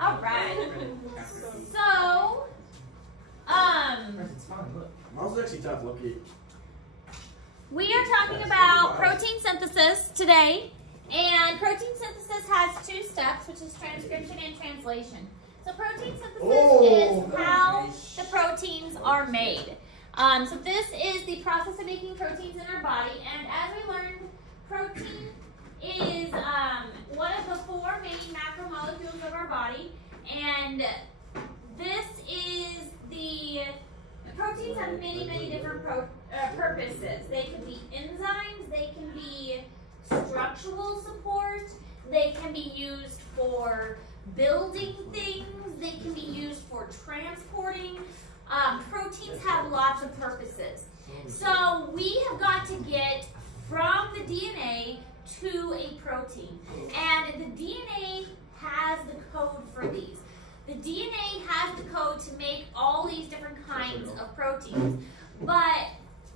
All right. So, Miles actually tough, low-key. we are talking about protein synthesis today, and protein synthesis has two steps, which is transcription and translation. So protein synthesis is how the proteins are made. So this is the process of making proteins in our body, and as we learned, protein is one of the four main macromolecules of our body, and this is the proteins have many different purposes. They can be enzymes, they can be structural support, they can be used for building things, they can be used for transporting. Proteins have lots of purposes. So we have got to get from the DNA to a protein. And the DNA has the code for these. The DNA has the code to make all these different kinds of proteins. But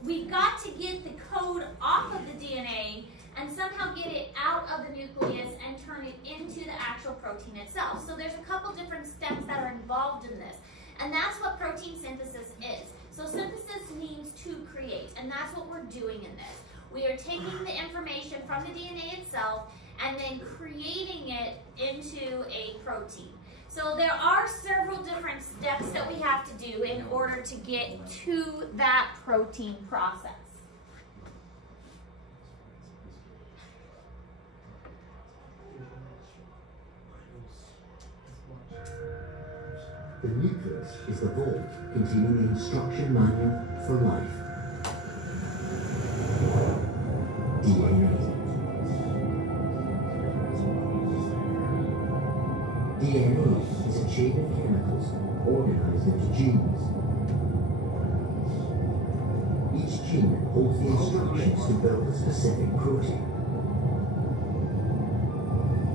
we've got to get the code off of the DNA and somehow get it out of the nucleus and turn it into the actual protein itself. So there's a couple different steps that are involved in this. And that's what protein synthesis is. So synthesis means to create, and that's what we're doing in this. We are taking the information from the DNA itself and then creating it into a protein. So there are several different steps that we have to do in order to get to that protein process. The nucleus is the vault containing the instruction manual for life. DNA. DNA is a chain of chemicals organized into genes. Each gene holds the instructions to build a specific protein.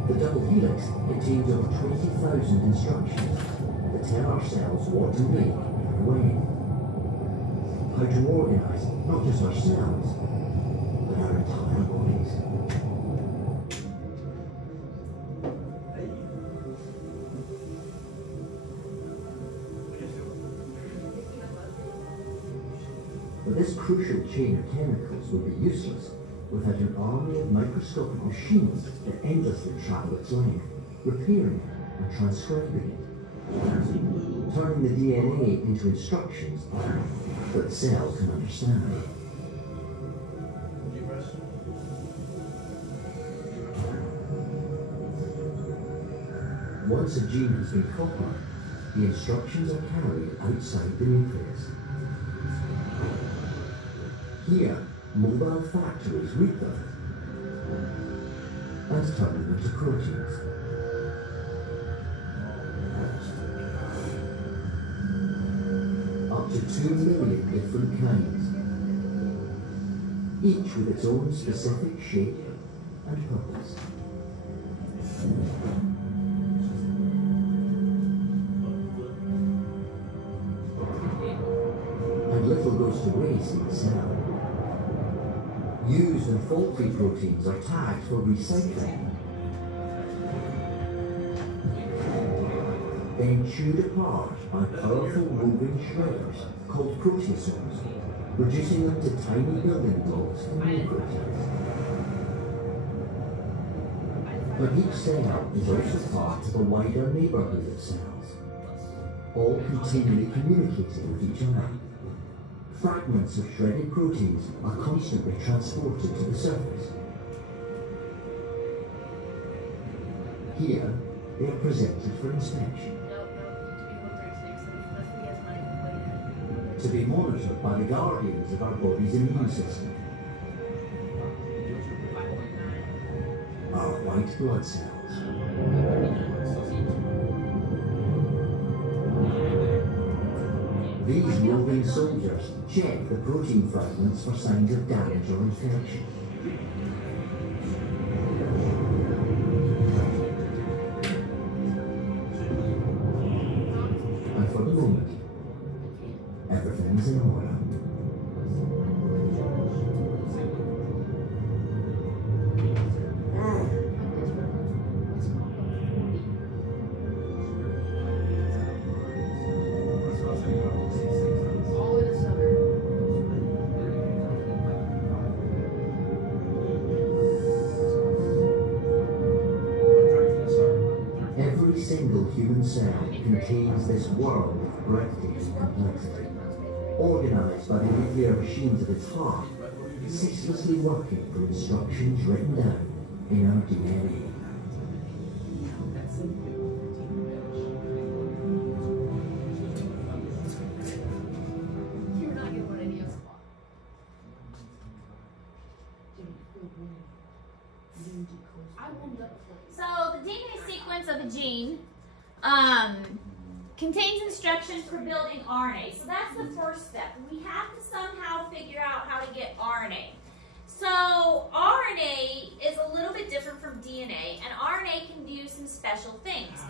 The double helix contains over 20,000 instructions that tell our cells what to make and when. How to organize not just our cells, but our entire bodies. But this crucial chain of chemicals would be useless without an army of microscopic machines that endlessly travel its length, repairing it and transcribing it, turning the DNA into instructions that the cell can understand. Once a gene has been copied, the instructions are carried outside the nucleus. Here, mobile factories read them and turn them into proteins. Up to 2 million different kinds, each with its own specific shape and purpose. And little goes to waste in the cell. Used and faulty proteins are tagged for recycling, then chewed apart by powerful moving shredders called proteasomes, reducing them to tiny building blocks for new proteins. But each cell is also part of a wider neighborhood of cells, all continually communicating with each other. Fragments of shredded proteins are constantly transported to the surface. Here, they are presented for inspection. To be monitored by the guardians of our body's immune system. Our white blood cells. These roving soldiers check the protein fragments for signs of damage or infection. And for the moment, everything's in order. Every single human cell contains this world of breathtaking complexity, organized by the nuclear machines of its heart, ceaselessly working for instructions written down in our DNA. So the DNA sequence of a gene contains instructions for building RNA. So that's the first step. We have to somehow figure out how to get RNA. So RNA is a little bit different from DNA, and RNA can do some special things.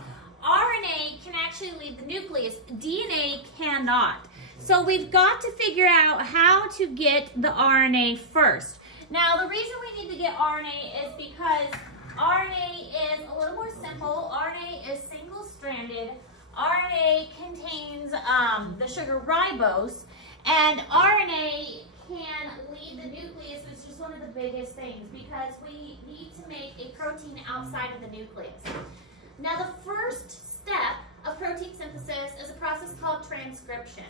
RNA can actually leave the nucleus. DNA cannot. So we've got to figure out how to get the RNA first. Now, the reason we need to get RNA is because RNA is a little more simple. RNA is single-stranded. RNA contains the sugar ribose, and RNA can leave the nucleus, which is one of the biggest things because we need to make a protein outside of the nucleus. Now, the first step of protein synthesis is a process called transcription.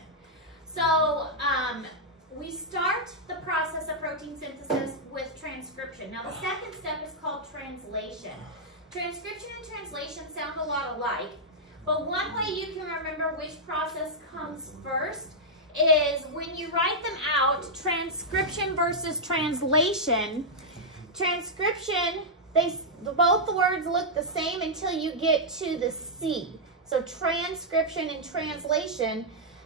So, we start the process of protein synthesis with transcription. Now, the second step is called translation. Transcription and translation sound a lot alike, but one way you can remember which process comes first is when you write them out, transcription versus translation. Transcription, both the words look the same until you get to the C. So transcription and translation,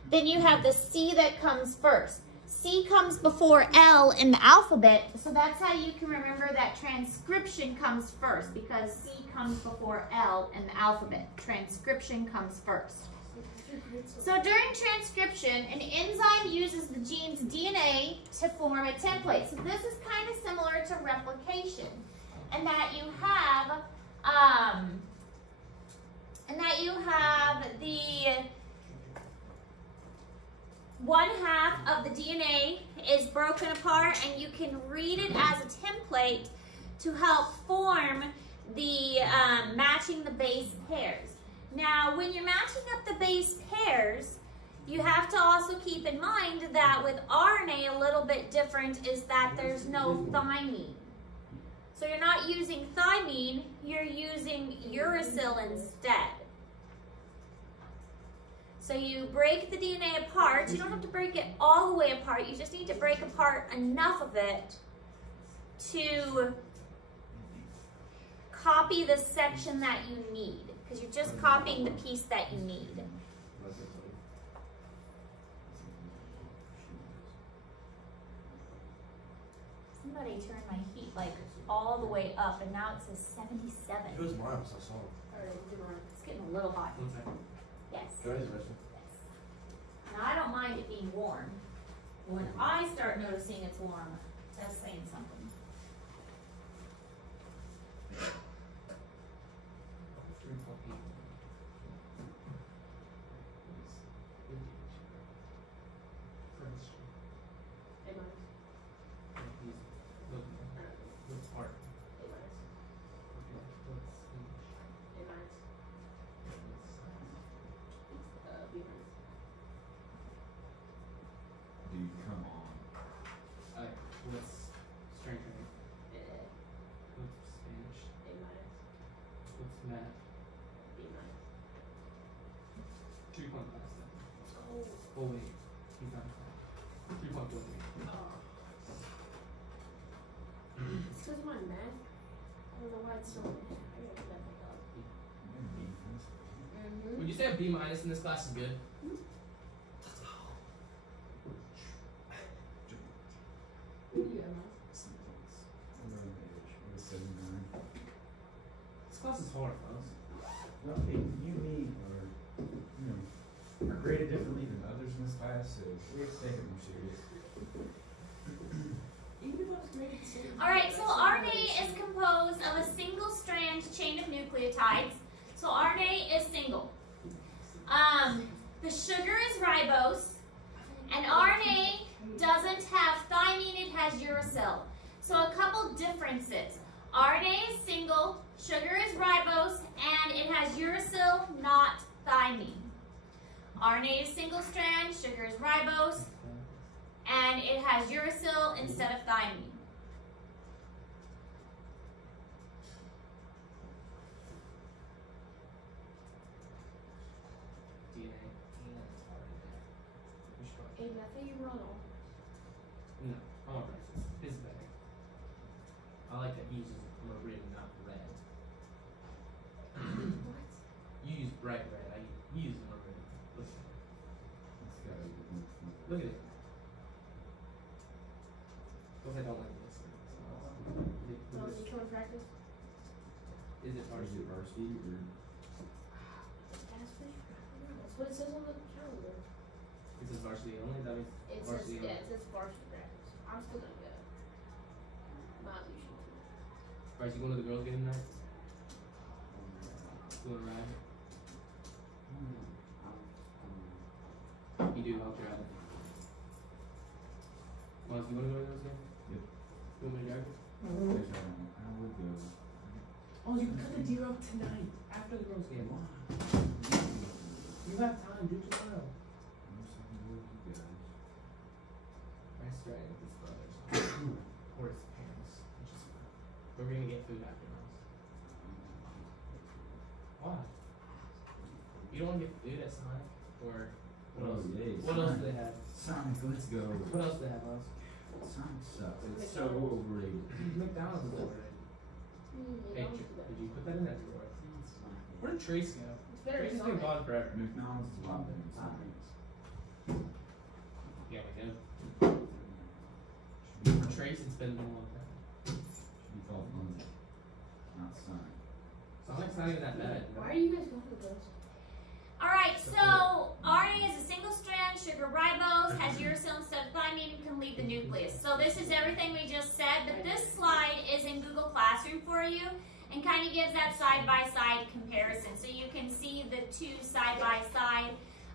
then you have the C that comes first. C comes before L in the alphabet, so that's how you can remember that transcription comes first, because C comes before L in the alphabet. Transcription comes first. So during transcription, an enzyme uses the gene's DNA to form a template. So this is kind of similar to replication, and that you have the 1/2 of the DNA is broken apart, and you can read it as a template to help form the matching the base pairs. Now, when you're matching up the base pairs, you have to also keep in mind that with RNA, a little bit different is that there's no thymine. So you're not using thymine, you're using uracil instead. So you break the DNA apart. You don't have to break it all the way apart. You just need to break apart enough of it to copy the section that you need, because you're just copying the piece that you need. Somebody turned my heat like all the way up, and now it says 77. It was miles, I saw it. It's getting a little hot. One second. Yes. Guys, Now, I don't mind it being warm. When I start noticing it's warm, that's saying something. Come on. what's strength rating? What's Spanish? A minus. What's math? B minus. 3.57. Oh. Oh wait, he's not 3.48. Oh. It's because my math. I don't know why it's so bad. I gotta get that back up. Mm-hmm. Would you say a B minus in this class is good? What do you have, Miles? This class is hard, fellas. Well, you and me are graded differently than others in this class, so we have to take it more serious. Even if I was graded the same. All right, so RNA is composed of a single strand chain of nucleotides. So RNA is single. The sugar is ribose, and RNA doesn't have thymine, it has uracil. So a couple differences. RNA is single, sugar is ribose, and it has uracil not thymine. RNA is single strand, sugar is ribose, and it has uracil instead of thymine. DNA and RNA. Which one? Aiden, I think you're wrong. No, I want racist. This is better. I like that he uses maroon, not red. What? You use bright red. You use maroon. Look at it. It's gotta be the next one. Look at it. Because I don't like this. So is he coming practice? Is it Or is it varsity or? Ask fish. That's what it says on the calendar. Is it varsity only? That means It says, varsity yeah, only. it says varsity practice. I'm still gonna go. Miles, you should. Alright, you going to the girls' game tonight? You want to ride? You do, I'll try it. Miles, you want to go to the girls' game? Yep. You want me to drive you? Fish, I would go. Oh, you can cut the deer up tonight after the girls' game. Why? You have time, do tomorrow. I'm just gonna go with you guys. Nice riding with his brothers. Or his parents. Which is fine. But we're gonna get food after us. Why? You don't want to get food at Sonic? Or what Oh, else? yay, What else Sonic. do they have? Sonic, let's go. What else do they have, Miles? Sonic sucks. It's so overrated. McDonald's is overrated. Hey, did you put that in that drawer? Where did Trace go? It's better Trace than has been Sonic. gone forever. McDonald's is a lot better than Sonic. Yeah, we know. Should be, Trace, it's been a long time. should be called Lindsay, not Sonic. Sonic's not even that bad. Why are you guys going to those? Alright, so RNA is a single strand, sugar ribose, has uracil instead of thymine, and can leave the nucleus. So this is everything we just said, but this slide is in Google Classroom for you and kind of gives that side-by-side comparison. So you can see the two side-by-side,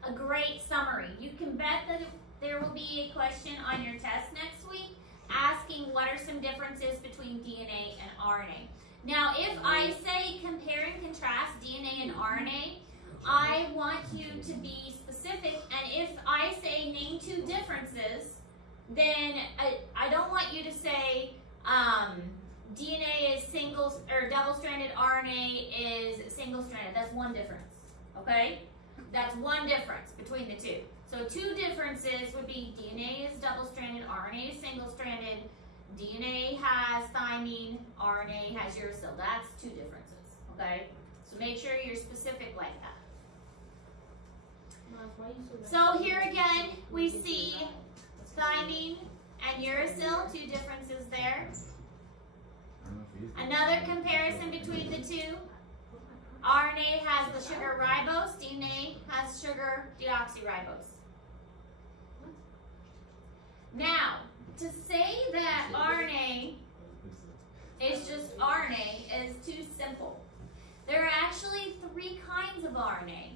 a great summary. You can bet that there will be a question on your test next week asking what are some differences between DNA and RNA. Now, if I say compare and contrast DNA and RNA, I want you to be specific, and if I say name two differences, then I don't want you to say DNA is single or double-stranded, RNA is single-stranded. That's one difference, okay? That's one difference between the two. So two differences would be DNA is double-stranded, RNA is single-stranded, DNA has thymine, RNA has uracil. That's two differences, okay? So make sure you're specific like that. Miles, why are you so So here again, we see thymine and uracil, two differences there. I don't know if he is. Another comparison between the two. RNA has the sugar ribose, DNA has sugar deoxyribose. Now, to say that RNA is just RNA is too simple. There are actually three kinds of RNA.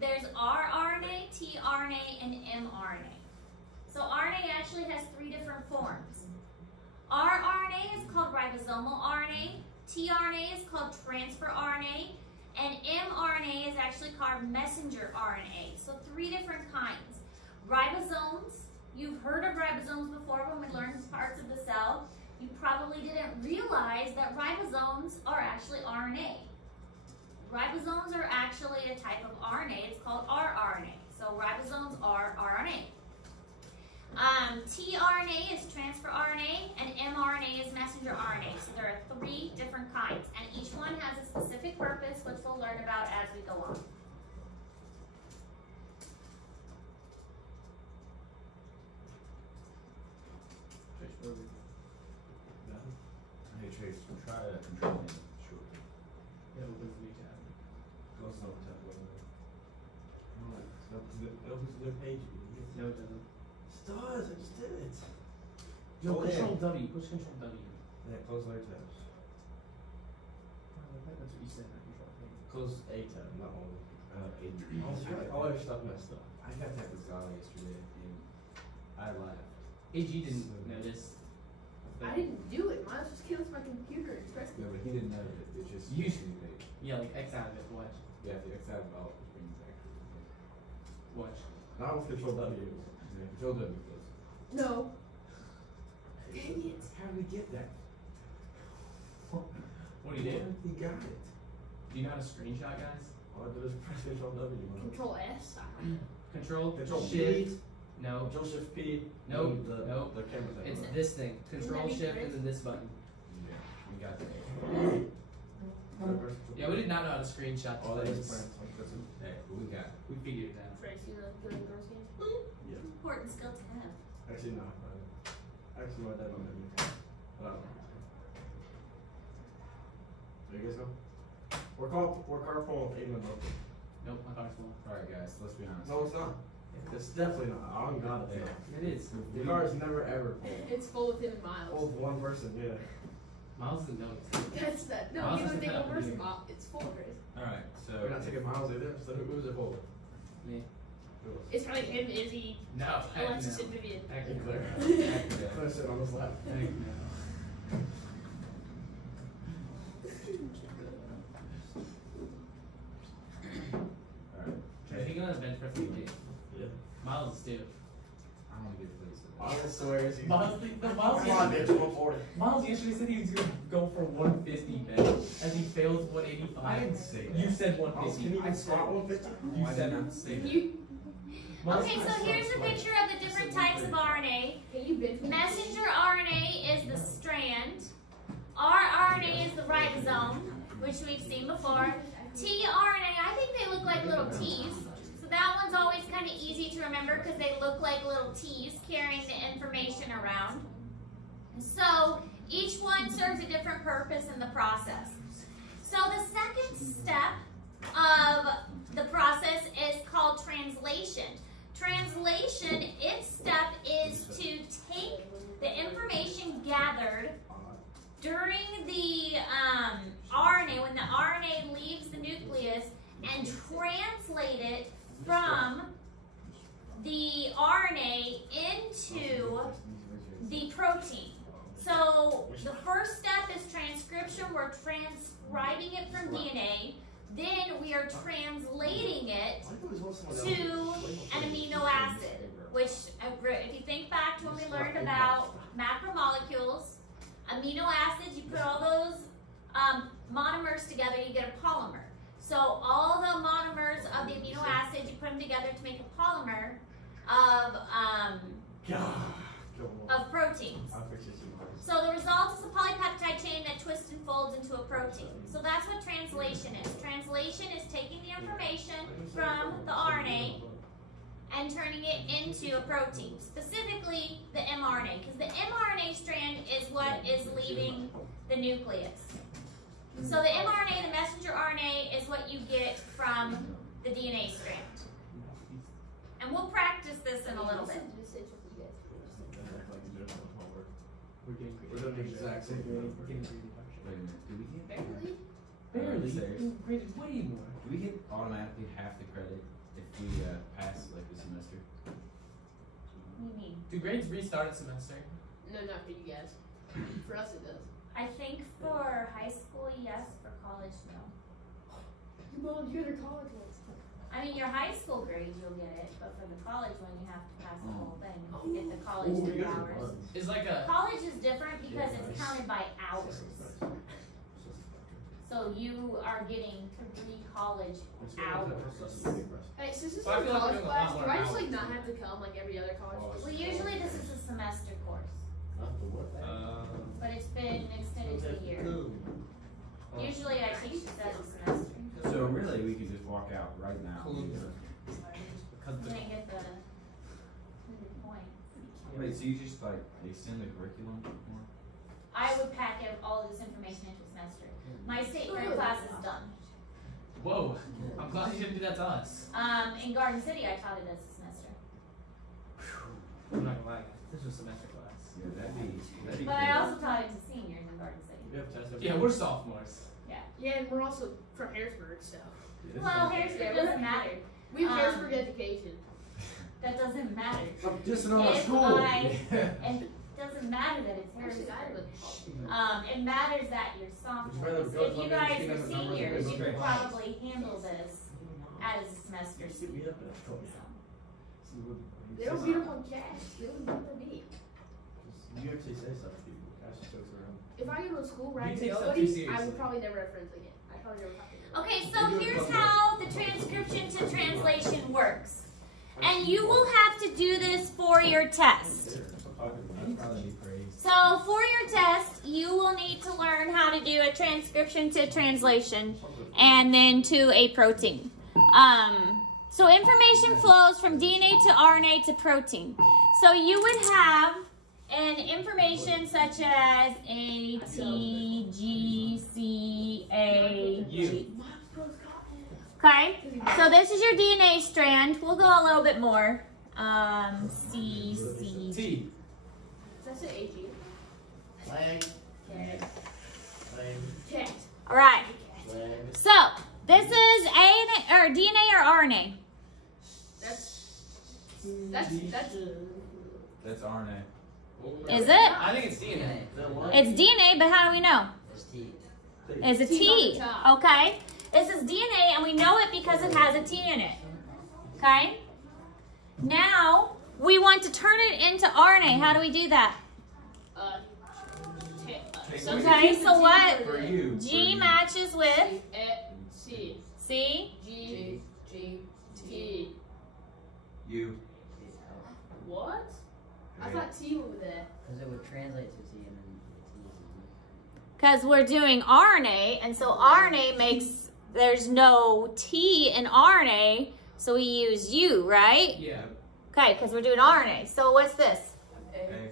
There's rRNA, tRNA, and mRNA. So RNA actually has three different forms. rRNA is called ribosomal RNA, tRNA is called transfer RNA, and mRNA is actually called messenger RNA. So three different kinds. Ribosomes, you've heard of ribosomes before when we learned parts of the cell. You probably didn't realize that ribosomes are actually RNA. Ribosomes are actually a type of RNA. It's called rRNA. So ribosomes are RNA. tRNA is transfer RNA, and mRNA is messenger RNA. So there are three different kinds, and each one has a specific purpose, which we'll learn about as we go on. Trace, where are we? Nothing? Hey Trace, try control name shortly. Yeah, opens a new tab. Go to the tab. It opens a new page. No, it doesn't. It does. I just did it. No, Oh, Control yeah. W. Push Control W. Yeah, close other tabs. That's what you said. Not Control W. Close a tab, not all. All our stuff messed up. I got that this guy yesterday, and I laughed. AG didn't notice. I didn't do it. Miles just kills my computer and pressed No, but he didn't know it. It's just You- stupid. Yeah, like X out of it. Watch. Yeah, if you X out have all things actually. Watch. Not with Control W. Yeah, Control W, please. No. Dang it. How did we get that? What do you do? He got it. Do you know how to screenshot, guys? All I did is press Control W. Man. Control S. Control Shift. No. Control Shift P. Nope. The, Nope. the camera thing. It's right? this thing. Control Isn't that Shift and then this button. Yeah, we got that. Yeah, we did not know how to screenshot All the that is things. plans. Hey, but we got it. We figured it out. Tracy, you know, good girls game. Yeah. Important skill to have. Actually, no. Actually, my dad don't have me. But I don't know. There you guys go. We're carpooling with Aiden and Logan. Nope, my car's full. Alright, guys, let's be honest. No, it's not. It's definitely not. On God, it's not. It is. The car is never ever full. It's full with him and Miles. Full with one person, yeah. Miles doesn't know. That's that. No, Miles he doesn't doesn't take have one to be person. here. It's full, Grace. Alright, so. We're not taking Miles either, so who was it for? Me. It's probably him, Izzy, No. Heck Alexis, no. and Vivian. Heck Hey, no. Claire. Heck no. Claire sitting on his lap. Heck no. Alright. If you go on the bench press, you do. Yeah. Miles is too. I want to get this. Miles swears he's. Miles, Miles, Come on, bitch, 140. Miles yesterday said he was going to go for 150 bench as he fails 185. I didn't say that. You said Miles, 150. can you I even said squat 150? You I said did not not say say that. that. You, Miles, Okay, so here's a picture of the different types of RNA. can you bench? Messenger RNA is the strand. rRNA is the ribosome, which we've seen before. tRNA, I think they look like little T's. So that one's always kind of easy to remember because they look like little T's carrying the information around. So each one serves a different purpose in the process. So the second step of the process is called translation. Translation, its step is to take the information gathered during the RNA, when the RNA leaves the nucleus, and translate it from the RNA into the protein. So the first step is transcription. We're transcribing it from DNA. Then we are translating it to an amino acid, which, if you think back to when we learned about macromolecules, amino acids, you put all those monomers together, you get a polymer. So all the monomers of the amino acids, you put them together to make a polymer of proteins. So the result is a polypeptide chain that twists and folds into a protein. So that's what translation is. Translation is taking the information from the RNA and turning it into a protein, specifically the mRNA, because the mRNA strand is what is leaving the nucleus. So the mRNA, the messenger RNA, is what you get from the DNA strand. And we'll practice this in a little bit. We're getting We're doing the exact same thing. We're getting greedy. Wait a minute, do we get Barely. Barely. Serious? You graded way more. Do we get automatically half the credit if we pass like the semester? What do you mean? Do grades restart a semester? No, not for you guys. For us, it does. I think for high school, yes. For college, no. You volunteered at college once. I mean, your high school grades, you'll get it, but for the college one, you have to pass the whole thing to get the college Ooh, you 3 guys are hours. buds. Is like a College is different because it's counted by hours. So you are getting 3 college hours. Hey, so this is Well, I a feel like college we're doing a class. lot Do more I just hours. like not have to come like every other college class? Well, usually this is a semester course, but it's been extended to a year. Usually I teach this as a semester. So really, we could just walk out right now. because You the didn't get the point. Wait, so you just like extend the curriculum more? I would pack all of this information into a semester. My state grade class is done. whoa. I'm glad you didn't do that to us. In Garden City, I taught it as a semester. I'm not gonna lie, guys. This was semester class. Yeah, that'd be. But I also taught it to seniors in Garden City. Yeah, we're sophomores. Yeah, and we're also from Harrisburg, so Well, Harrisburg doesn't matter. we have Um, Harrisburg education. That doesn't matter. Stop dissing on our If school. It doesn't matter that it's Actually, I Harrisburg. would. It matters that you're Would you rather sophomores. go If you to guys London, were Michigan, and seniors, you okay. could probably handle this as a semester. Sit me up and help me out. They don't beat up on Cash. They don't beat up on me. You actually say stuff to people. Cash just jokes around. If I go to school You right take to stuff too nobody, I seriously. would probably never have friends again. I probably never talk to anyone. Okay, so here's how the transcription to translation works. And you will have to do this for your test. I'd probably be praised. So for your test, you will need to learn how to do a transcription to translation and then to a protein. So information flows from DNA to RNA to protein. So you would have an information such as A, T, G, C, A, G. Okay, so this is your DNA strand. We'll go a little bit more. C, C, T. That's an AG. Leg. Cat. Leg. Cat. All right. Leg. So this is DNA or RNA. That's RNA. Is it? I think it's DNA. It's DNA, but how do we know? It's T. It's a T's T. on the top. Okay. This is DNA, and we know it because it has a T in it. Okay. Now we want to turn it into RNA. How do we do that? Okay, so what? For you. G matches with C. C. G. G. T. You. What? I thought T went with that. Because it would translate to T and then Because we're doing RNA, and so RNA makes, there's no T in RNA, so we use U, right? Yeah. Okay, because we're doing RNA. So what's this? A.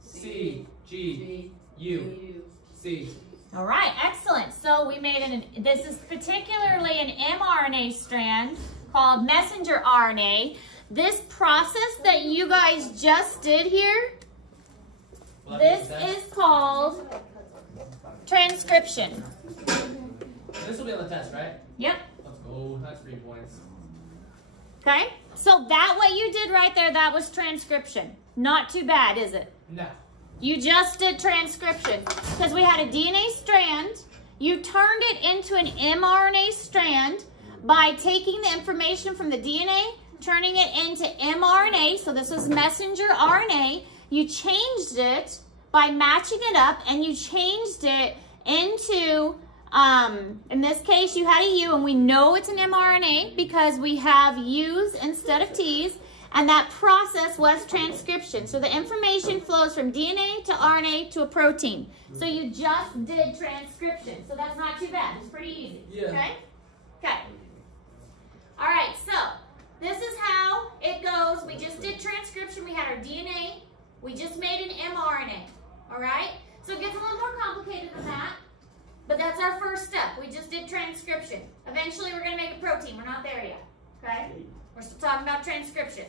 C, G, U, C. All right, excellent. So we made this is particularly an mRNA strand called messenger RNA. This process that you guys just did here, this is called transcription. This will be on the test, right? Yep. Let's go. That's 3 points. Okay, so that what you did right there, that was transcription. Not too bad, is it? No. You just did transcription because we had a DNA strand. You turned it into an mRNA strand by taking the information from the DNA, turning it into mRNA. So this was messenger RNA. You changed it by matching it up, and you changed it into, in this case, you had a U, and we know it's an mRNA because we have U's instead of T's. And that process was transcription. So the information flows from DNA to RNA to a protein. So you just did transcription. So that's not too bad. It's pretty easy. Yeah. Okay? Okay. All right, so this is how it goes. We just did transcription. We had our DNA. We just made an mRNA. All right? So it gets a little more complicated than that. But that's our first step. We just did transcription. Eventually, we're going to make a protein. We're not there yet. Okay? We're still talking about transcription.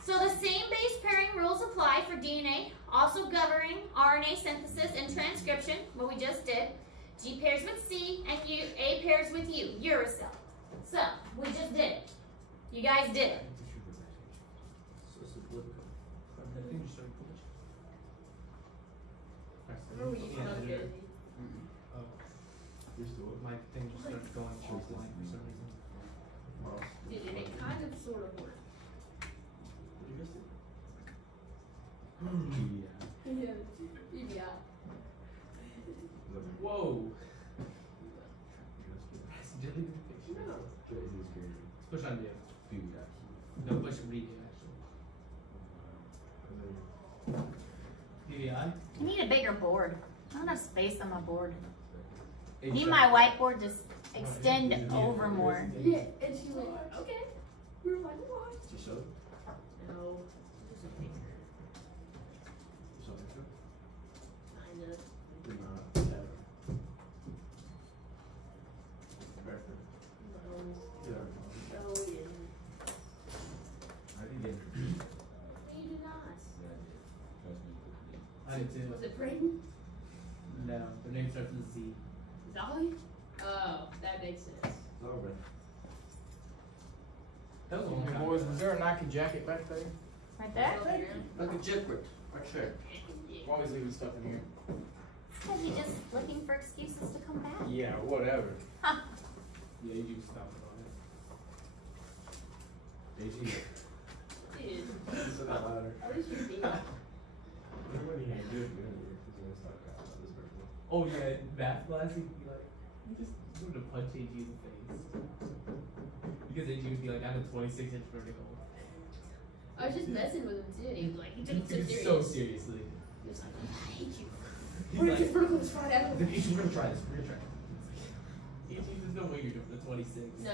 So the same base pairing rules apply for DNA, also governing RNA synthesis and transcription, what we just did. G pairs with C and A pairs with U, uracil. So we just did it. You guys did it. Remember we used to know good. My thing just started going offline for some reason. It kind of sort of worked. Yeah. Yeah. Whoa. That's deleting the picture. No. Let's push on you. No, push media, actually. PVI? I need a bigger board. I don't have space on my board. I H need my whiteboard to extend over more. Yeah. And she went, okay. We were like, what? Just show it. No. Show it. Kind of. Yeah. No, we didn't. I didn't get it. We did not. I did too. Was it Brayden? No, the name starts with Z. Zolly? Oh, that makes sense. Over. That was a long Hey time boys, ago. is there a Nike jacket back there? Right there? Like a jacket. Right there. I'm always leaving stuff in here. Because you're just looking for excuses to come back. Yeah, whatever. Huh. Yeah, you do AG. Dude, Say that louder. at least you're being. Everybody here do it good here because we're gonna start about this person. Oh yeah, math class, he'd be like, he just wanted to punch AG in the face. Because AG would be like, I have a 26-inch vertical. I was just messing with him too, and he was like, he took it so serious. So seriously. He was like, I hate you. He's What if like, your vertical is fried out? he's like, AG, we're gonna try this, we're gonna try this. AG, there's no way you're doing the 26. No.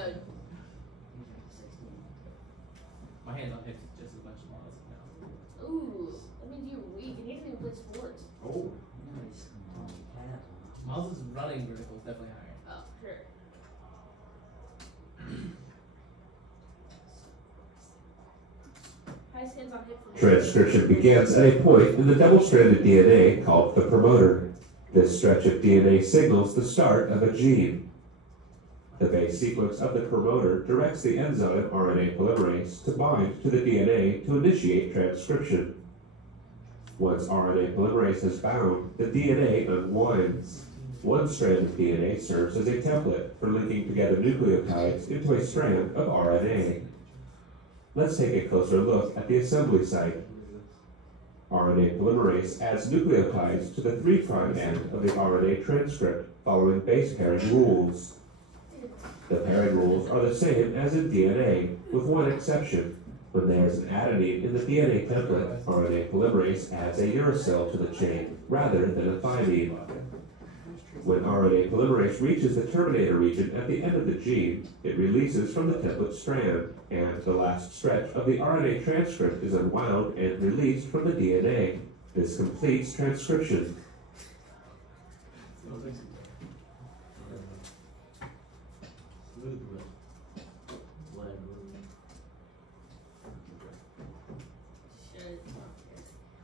My hands on hips is just as much as Miles now. Ooh, that means you're weak, and he doesn't even play sports. Oh. Nice. Calves, huh? Miles' running vertical is definitely higher. Oh, sure. High skins on hip for Transcription begins at a point in the double-stranded DNA called the promoter. This stretch of DNA signals the start of a gene. The base sequence of the promoter directs the enzyme RNA polymerase to bind to the DNA to initiate transcription. Once RNA polymerase has bound, the DNA unwinds. One strand of DNA serves as a template for linking together nucleotides into a strand of RNA. Let's take a closer look at the assembly site. RNA polymerase adds nucleotides to the 3' end of the RNA transcript following base pairing rules. The pairing rules are the same as in DNA, with one exception. When there is an adenine in the DNA template, RNA polymerase adds a uracil to the chain, rather than a thymine. When RNA polymerase reaches the terminator region at the end of the gene, it releases from the template strand, and the last stretch of the RNA transcript is unwound and released from the DNA. This completes transcription.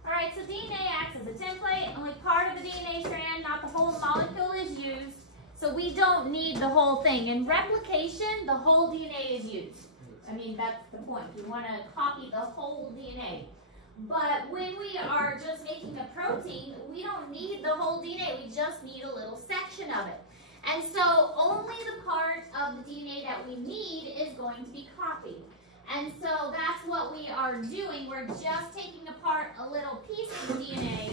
Alright, so DNA acts as a template. Only part of the DNA strand, not the whole molecule, is used. So we don't need the whole thing. In replication, the whole DNA is used. I mean, that's the point. We want to copy the whole DNA. But when we are just making a protein, we don't need the whole DNA. We just need a little section of it. And so only the part of the DNA that we need is going to be copied. And so that's what we are doing. We're just taking apart a little piece of the DNA,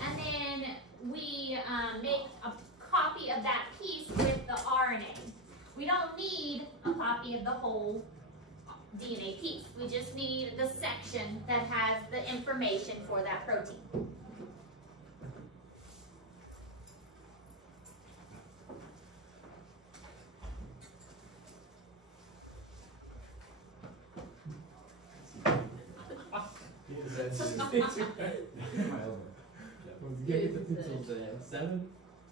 and then we make a copy of that piece with the RNA. We don't need a copy of the whole DNA piece. We just need the section that has the information for that protein. Get the pencils today. 7?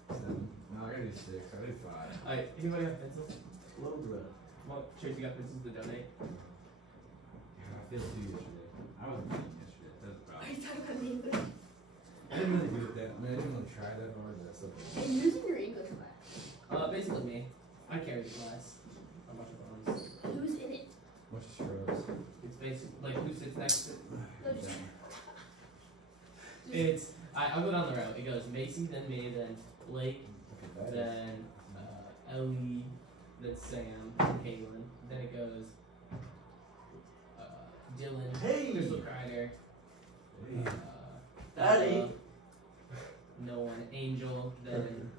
7. No, I gotta do 6. I gotta do 5. Alright, anybody have pencils? Low growth. Well, Chase, you got pencils to donate? Yeah, I failed 2 yesterday. I wasn't reading yesterday. That's the Are problem. you talking about the English? I didn't really do it that. I mean, I didn't really try that hard, but that's okay. And who's in your English class? Basically me. I carry the class. A bunch of arms. Who's in it? Bunch of scrubs. It's basically like who sits next to. No, just It's I'll go down the route. It goes Macy, then me, then Blake, Okay, that is. then Ellie, then Sam, then Caitlin. Then it goes Dylan, Hey! Crystal Kreider, Hey. Daddy. Ella, no one, Angel, then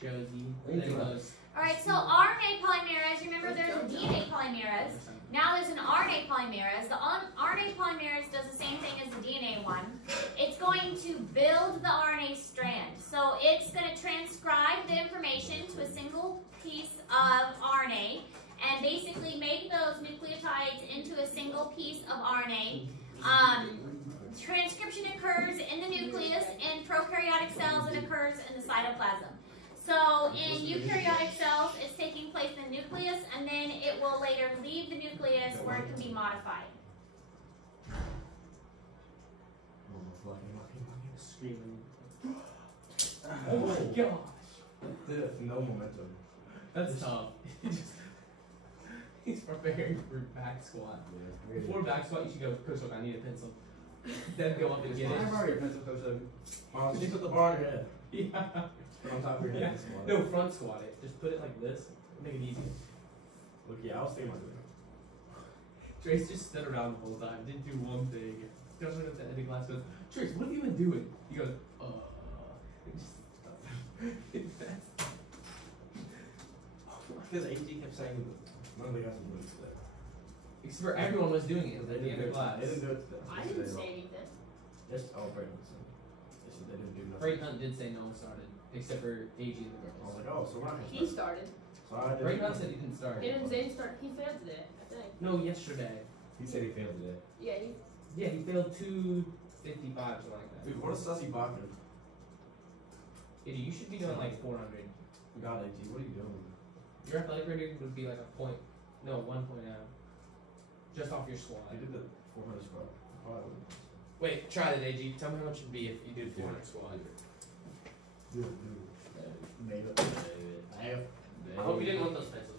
Josie. Then it goes. Alright, so RNA polymerase, remember there's a DNA polymerase. Now there's an RNA polymerase. The RNA polymerase does the same thing as the DNA one. It's going to build the RNA strand. So it's going to transcribe the information to a single piece of RNA and basically make those nucleotides into a single piece of RNA. Transcription occurs in the nucleus. In prokaryotic cells, it occurs in the cytoplasm. So in eukaryotic cells, it's taking place in the nucleus, and then it will later leave the nucleus where it can be modified. Screaming. Oh my gosh. Did it, no momentum. That's tough. He's preparing for back squat. Yeah. Before back squat, you should go, Coach, look, I need a pencil. Then go up and get it. I already a pencil, Coach Logan. You put the bar on your head. Yeah. On top of your head. Yeah. and squat. No, front squat it. Just put it like this. Make it easy. Look, yeah, I was thinking about doing Trace just stood around the whole time, didn't do one thing. Goes right at the end of class, goes, Trace, what have you been doing? He goes, Because AG kept saying none of the guys were doing it today. Except for everyone was doing it They at the end of class. They didn't do it today. I didn't say anything. Yes, Brayton said. They said they didn't do nothing. Brayton Hunt did say no one started, except for AG and the I was girls. like, oh, so we're not gonna He started. So I didn't. Brayton Hunt said he didn't start. He didn't say he started. He failed today, I think. No, yesterday. He said he failed today. Yeah, he. Yeah, he failed 255, something like that. Dude, what is Sussy Bakken? Eddie, you should be doing like 400. God, AG, what are you doing? Your athletic rating would be like a point, no, 1.0. Just off your squat. You did the 400 squat. Oh, Wait, try that, AG. Tell me how much it would be if you did 400 squat. dude. Made up. I hope you didn't want those pencils,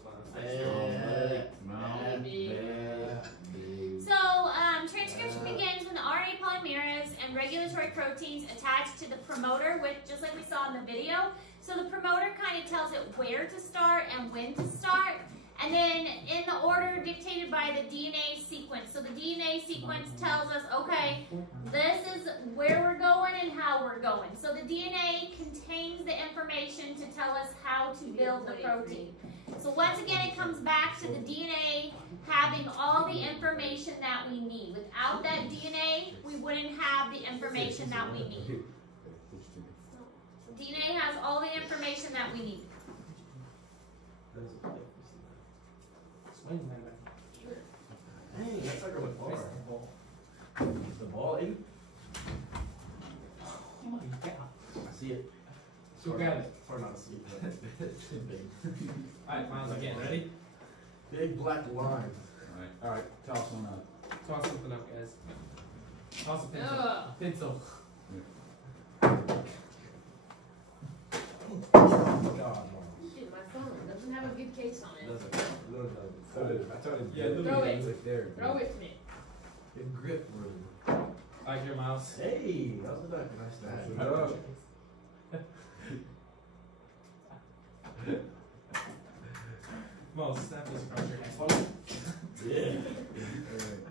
So, transcription begins when the RNA polymerase and regulatory proteins attach to the promoter, which just like we saw in the video. So the promoter kind of tells it where to start and when to start, and then in the order dictated by the DNA sequence. So the DNA sequence tells us, okay, this is where we're going and how we're going. So the DNA contains the information to tell us how to build the protein. So once again, it comes back to the DNA having all the information that we need. Without that DNA, we wouldn't have the information that we need. DNA has all the information that we need. Swing, man. Dang, that sucker went far. The ball in? Oh my god. I see it. So grab it. It's hard not to see it, but it's big. Alright, Miles, again, ready? Big black line. Alright, toss one up. Toss something up, guys. Toss a pencil. Ugh. A pencil. God, Mom. Shit, my phone doesn't have a good case on it. Doesn't. I told him. Yeah, Throw it. Like there. Throw it to me. Good grip room. Alright, here, Miles. Hey, that was a nice to Miles, snap this across your head. Yeah.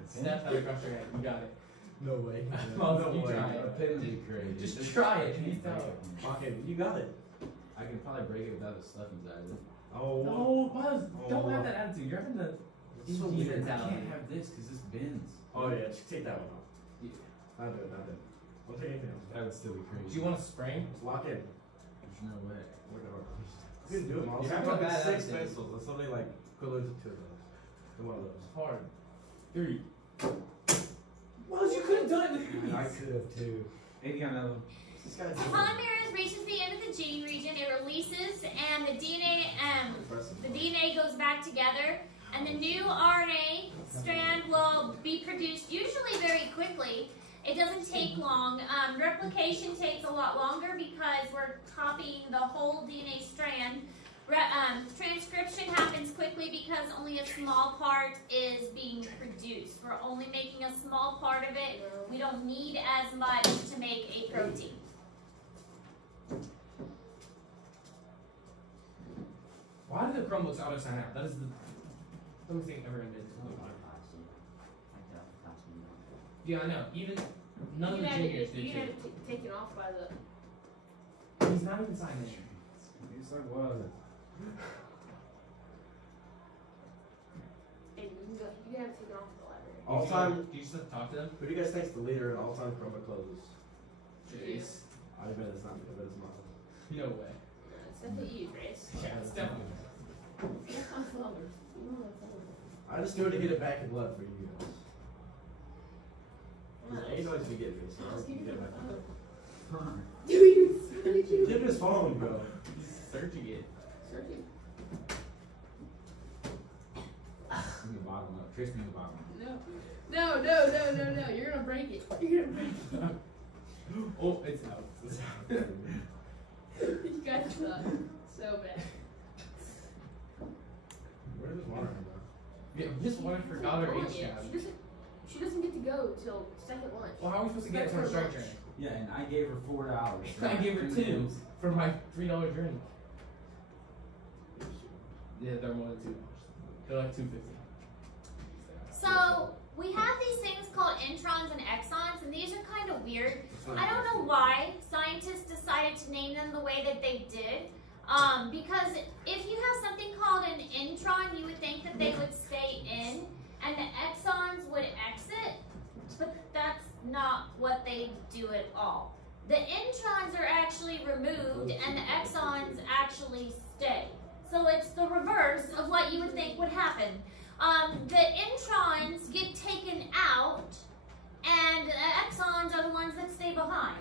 Snap that across your head. You got it. No way. Miles, No you way. try A it. pin's crazy. Just try it. And you tell it. Okay, you got it. I can probably break it without the stuff inside of it. Oh, No, Miles, don't Oh. have that attitude. You're having the It's so Indeed weird. I mentality. can't have this because this bends. Oh yeah, just take that one off. Yeah. Not that. Don't take anything else. That would still be Do crazy. you want to spray? Just lock in. There's no way. Look at her. You can do it, Miles. You're You having a have bad 6 attitude. pencils. That's something like equivalent to 2 of those. To one of those. It's hard. 3. Miles, you could have done it. I could have too. 80 on that one. This guy's The polymerase reaches the end of the gene region, it releases, and the DNA goes back together, and the new RNA strand will be produced usually very quickly. It doesn't take long. Replication takes a lot longer because we're copying the whole DNA strand. Transcription happens quickly because only a small part is being produced. We're only making a small part of it. We don't need as much to make a protein. Why do the Chromebooks auto sign out? That is the dumbest thing ever invented. Yeah, I know. Even none of the juniors do You too. had it taken off by the. He's not even signed in. It's like what? Hey, you can have it taken off the library. All time. Do you just have to talk to them? Who do you guys think's the leader in all time Chroma closes? Jace. I bet it's not me. I bet it's Miles. No way. It's definitely you, Grace. Yeah, it's definitely. That's my phone. You know my phone. I just do it to get it back in blood for you guys. Nice. Ain't always gonna get me, so Miles, I'll give me get it my back in blood. phone. Dude, Give his phone, bro. He's searching it. Searching. In the bottom up. Trace me in the bottom. No. You're gonna break it. You're gonna break it. Oh, it's out. It's out. You guys suck. So bad. Where's his water, bro? Yeah, just one forgot her Lunch. H tab. She doesn't get to go till second lunch. Well, how are we supposed to get it from strike training? Yeah, and I gave her $4. I gave her 2 for my $3 drink. Yeah, they're more than $2. They're like $2.50. So we have these things called introns and exons, and these are kind of weird. I don't know why scientists decided to name them the way that they did. Because if you have something called an intron, you would think that they would stay in, and the exons would exit, but that's not what they do at all. The introns are actually removed, and the exons actually stay. So it's the reverse of what you would think would happen. The introns get taken out, and the exons are the ones that stay behind.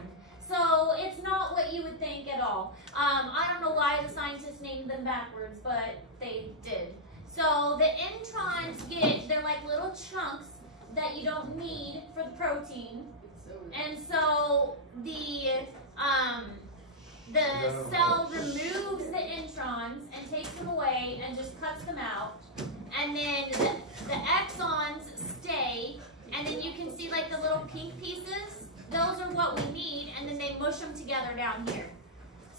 So it's not what you would think at all. I don't know why the scientists named them backwards, but they did. So the introns they're like little chunks that you don't need for the protein. And so the cell removes the introns and takes them away and just cuts them out. And then the exons stay, and then you can see like the little pink pieces. Those are what we need, and then they mush them together down here.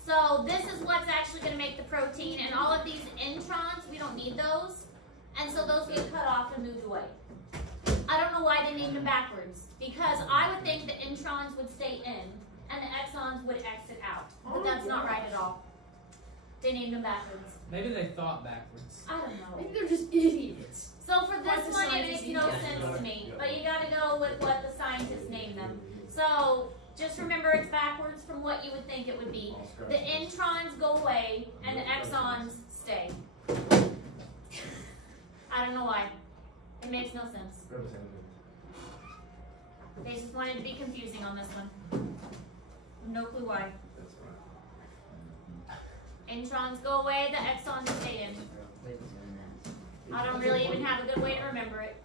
So this is what's actually going to make the protein, and all of these introns, we don't need those. And so those get cut off and moved away. I don't know why they named them backwards, because I would think the introns would stay in, and the exons would exit out. But that's not right at all. They named them backwards. Maybe they thought backwards. I don't know. Maybe they're just idiots. So for this one, it makes no sense to me. But you gotta go with what the scientists named them. So just remember it's backwards from what you would think it would be. The introns go away, and the exons stay. I don't know why. It makes no sense. They just wanted to be confusing on this one. No clue why. Introns go away, the exons stay in. I don't really even have a good way to remember it.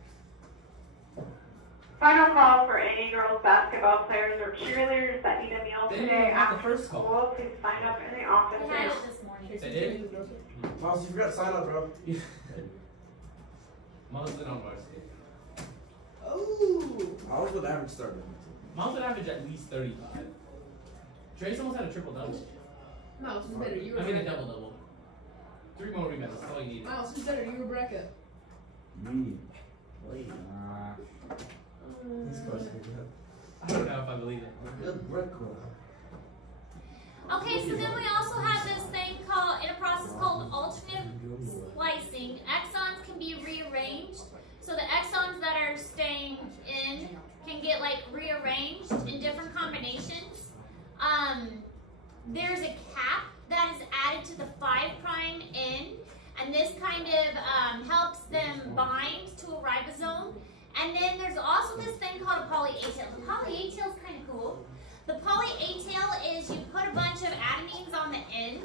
Final call for any girls basketball players or cheerleaders that need a meal They today didn't have the after first call. school. Please sign up in the office. We had it this morning. They did? Miles, you forgot to sign up, bro. Miles did on varsity. Oh, I was with average start. Miles would average at least 35. Trace almost had a triple-double. Miles, who's better, you or I mean a Brecca? double-double. 3 more rebounds, that's all you need. Miles, who's better, you or Brecca? Me. He's questioning I don't know if I believe it. that. Okay, so then we also have this thing in a process called alternate splicing. Exons can be rearranged. So the exons that are staying in can get like rearranged in different combinations. There's a cap that is added to the 5' end, and this kind of helps them bind to a ribosome. And then there's also this thing called a poly A tail. The poly A tail is kind of cool. The poly A tail is you put a bunch of adenines on the end,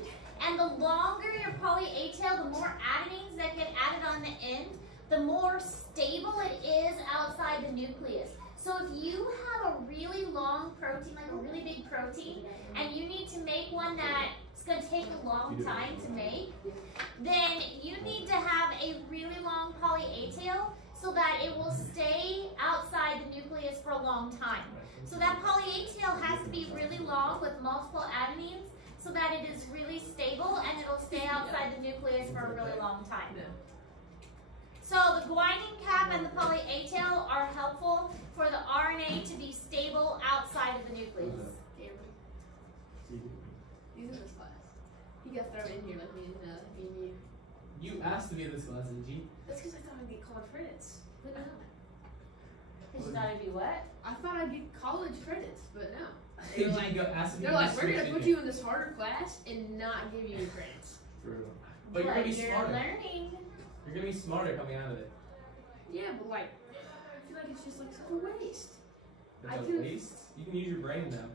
and the longer your poly A tail, the more adenines that get added on the end, the more stable it is outside the nucleus. So if you have a really long protein, like a really big protein, and you need to make one that's going to take a long time to make, then you need to have a really long poly A tail so that it will stay outside the nucleus for a long time. So that poly A tail has to be really long with multiple adenines so that it is really stable and it'll stay outside the nucleus for a really long time. So the guanine cap and the poly A tail are helpful for the RNA to be stable outside of the nucleus. He's in this class. He got thrown in here like me and you. You asked to be in this class, didn't you? That's because I thought I'd get college credits, but no. Because you thought it'd be what? I thought I'd get college credits, but no. Did you go ask to be They're in like, this we're gonna switch, put didn't you in this harder class and not give you any credits. But you're gonna be you're smarter. learning. You're gonna be smarter coming out of it. Yeah, but like, I feel like it's just like such a waste. It's I a can- waste. You can use your brain now.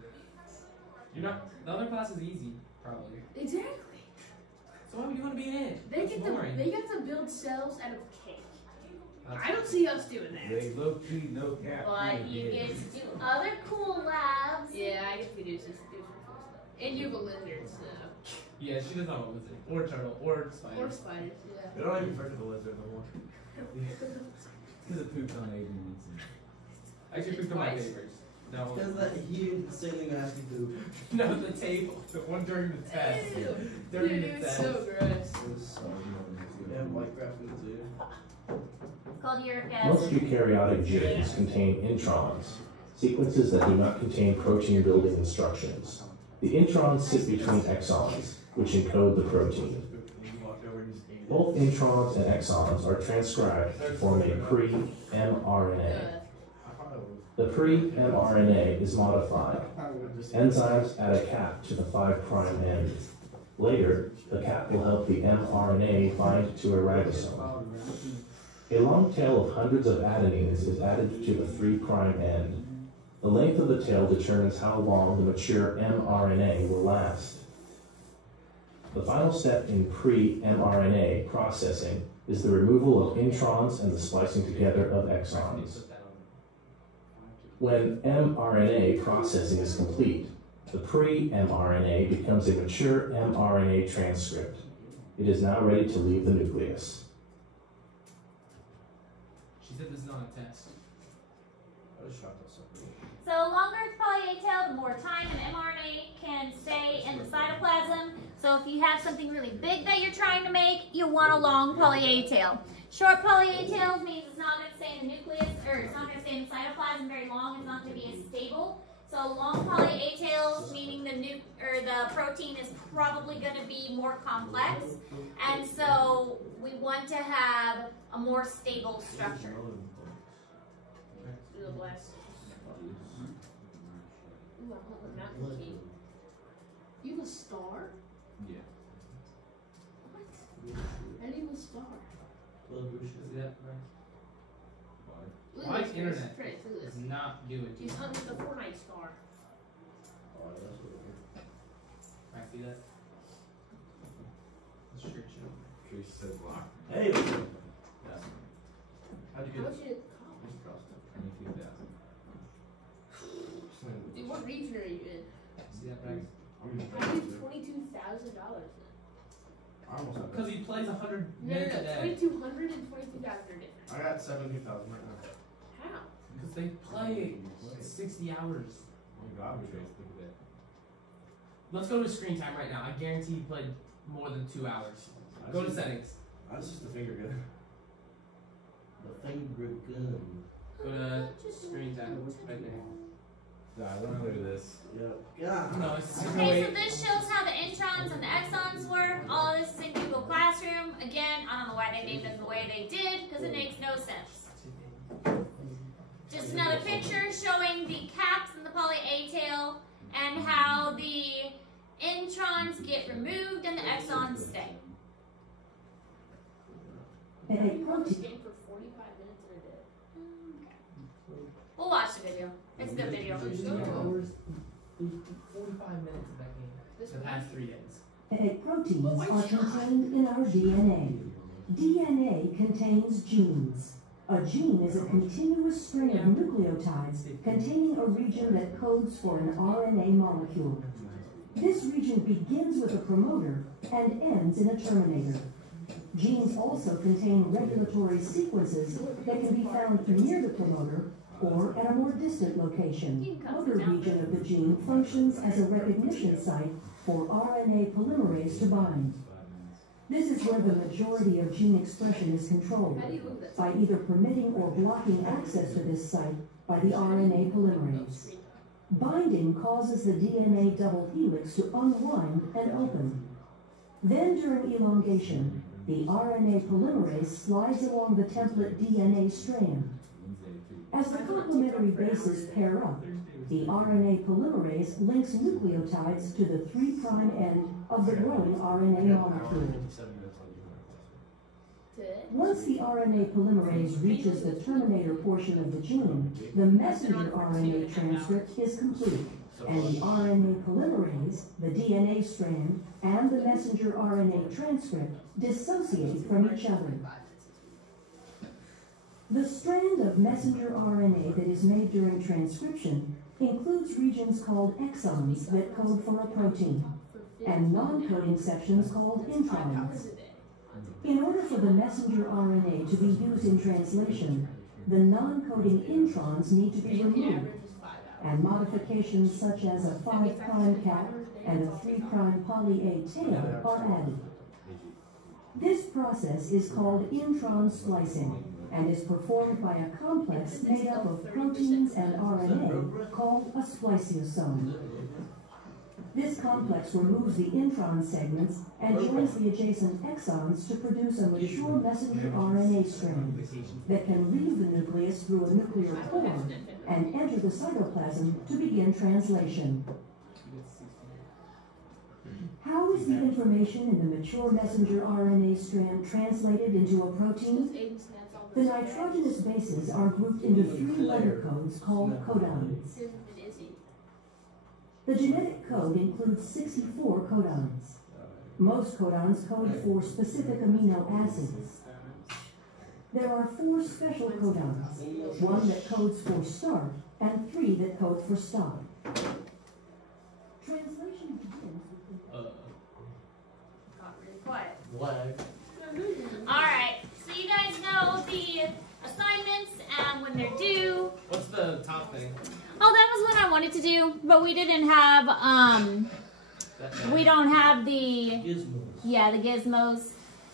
You're not. The other class is easy, probably. Exactly. So why would you want to be in it? They That's get boring. they got to build cells out of cake. That's- I don't see us doing that. They low key, no cap. But you get to do other cool labs. Yeah, I guess we do some cool stuff. And you have a lizard, so. Yeah, she doesn't know what lizard or turtle or spider. Or spiders, yeah. They don't even refer to the lizard no more. Because it pooped on Adrian. Actually, picked up my Twice. favorites. No, Because that he sailing nasty too. no, the table, the one during the test. Ew. During Dude, the it was test. so gross. It was so good. Yeah, Minecraft too. called uric Most acid. eukaryotic genes contain introns, sequences that do not contain protein building instructions. The introns sit between exons, which encode the protein. Both introns and exons are transcribed to form a pre-mRNA. The pre-mRNA is modified. Enzymes add a cap to the 5' end. Later, the cap will help the mRNA bind to a ribosome. A long tail of hundreds of adenines is added to the 3' end. The length of the tail determines how long the mature mRNA will last. The final step in pre-mRNA processing is the removal of introns and the splicing together of exons. When mRNA processing is complete, the pre-mRNA becomes a mature mRNA transcript. It is now ready to leave the nucleus. She said this is not a test. I was shocked at something. So longer it's poly A tail, the more time an mRNA can stay in the cytoplasm. So if you have something really big that you're trying to make, you want a long poly A tail. Short poly A tails means it's not going to stay in the nucleus, or it's not going to stay in the cytoplasm very long. It's not going to be as stable. So long poly A tails, meaning the protein is probably going to be more complex, and so we want to have a more stable structure. Do the blast. Ooh, I'm hoping not to be. You have a star? Yeah. What? An evil star. Is that right? Look My at this, internet Chris, look at is this. not doing She's hunting the Fortnite star. I see that. Let's shirt you. Tracy said block. Hey, Yeah. How'd you How get much did it cost? 22,000? Dude, what region are you in? See that, Max? I need $22,000 then. I almost have Because that. he plays 100 No, minutes a day. 2,200 and 22,000 are different. I got 17,000 right now. How? Because they play 60 hours. Oh my God, Tracy. Look at that. Let's go to screen time right now. I guarantee you played more than 2 hours. Go to settings. That's just a finger gun. the favorite gun. Go to screen time. Right there. Nah, let me look at this. Yep. God. No, it's Okay, so this shows how the introns and the exons work. All of this is in Google Classroom. Again, I don't know why they named it the way they did, because it makes no sense. Just another picture showing the caps and the poly A tail and how the introns get removed and the exons stay. And a You watch this protein. game for 45 minutes in a day. We'll watch the video. It's a good video. 45 minutes of that game. This The past 3 days. And proteins are contained in our DNA. DNA contains genes. A gene is a continuous string of nucleotides containing a region that codes for an RNA molecule. This region begins with a promoter and ends in a terminator. Genes also contain regulatory sequences that can be found near the promoter or at a more distant location. Other region of the gene functions as a recognition site for RNA polymerase to bind. This is where the majority of gene expression is controlled, How do you move this? by either permitting or blocking access to this site by the RNA polymerase. Binding causes the DNA double helix to unwind and open. Then during elongation, the RNA polymerase slides along the template DNA strand. As the complementary bases pair up, the RNA polymerase links nucleotides to the 3' end of the growing RNA molecule. Once the RNA polymerase reaches the terminator portion of the gene, the messenger RNA transcript is complete, and the RNA polymerase, the DNA strand, and the messenger RNA transcript dissociate from each other. The strand of messenger RNA that is made during transcription includes regions called exons that code for a protein, and non-coding sections called introns. In order for the messenger RNA to be used in translation, the non-coding introns need to be removed, and modifications such as a 5' cap and a 3' poly A tail are added. This process is called intron splicing, and is performed by a complex made up of proteins and RNA called a spliceosome. This complex removes the intron segments and joins the adjacent exons to produce a mature messenger RNA strand that can leave the nucleus through a nuclear pore and enter the cytoplasm to begin translation. How is the information in the mature messenger RNA strand translated into a protein? The nitrogenous bases are grouped into 3 letter codes called codons. The genetic code includes 64 codons. Most codons code for specific amino acids. There are 4 special codons, 1 that codes for start and 3 that code for stop. Translation begins with the... Got really quiet. What? Alright, so you guys know the assignments and when they're due. What's the top thing? Oh, that was what I wanted to do, but we didn't have, we don't have the, Gizmos. yeah, the gizmos.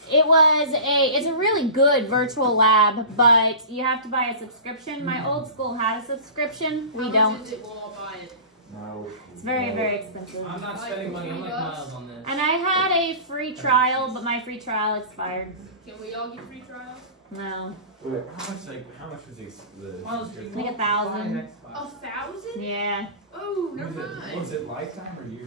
It's a really good virtual lab, but you have to buy a subscription. My old school had a subscription. We don't. Is it? We'll all buy it. No. It's very, very expensive. I'm not spending money. I'm like Miles on this. And I had a free trial, but my free trial expired. Can we all get free trials? No. Wait, how much was the Miles, subscription? Like 1,000. 1,000? Yeah. Oh, never mind. Was it lifetime or yearly?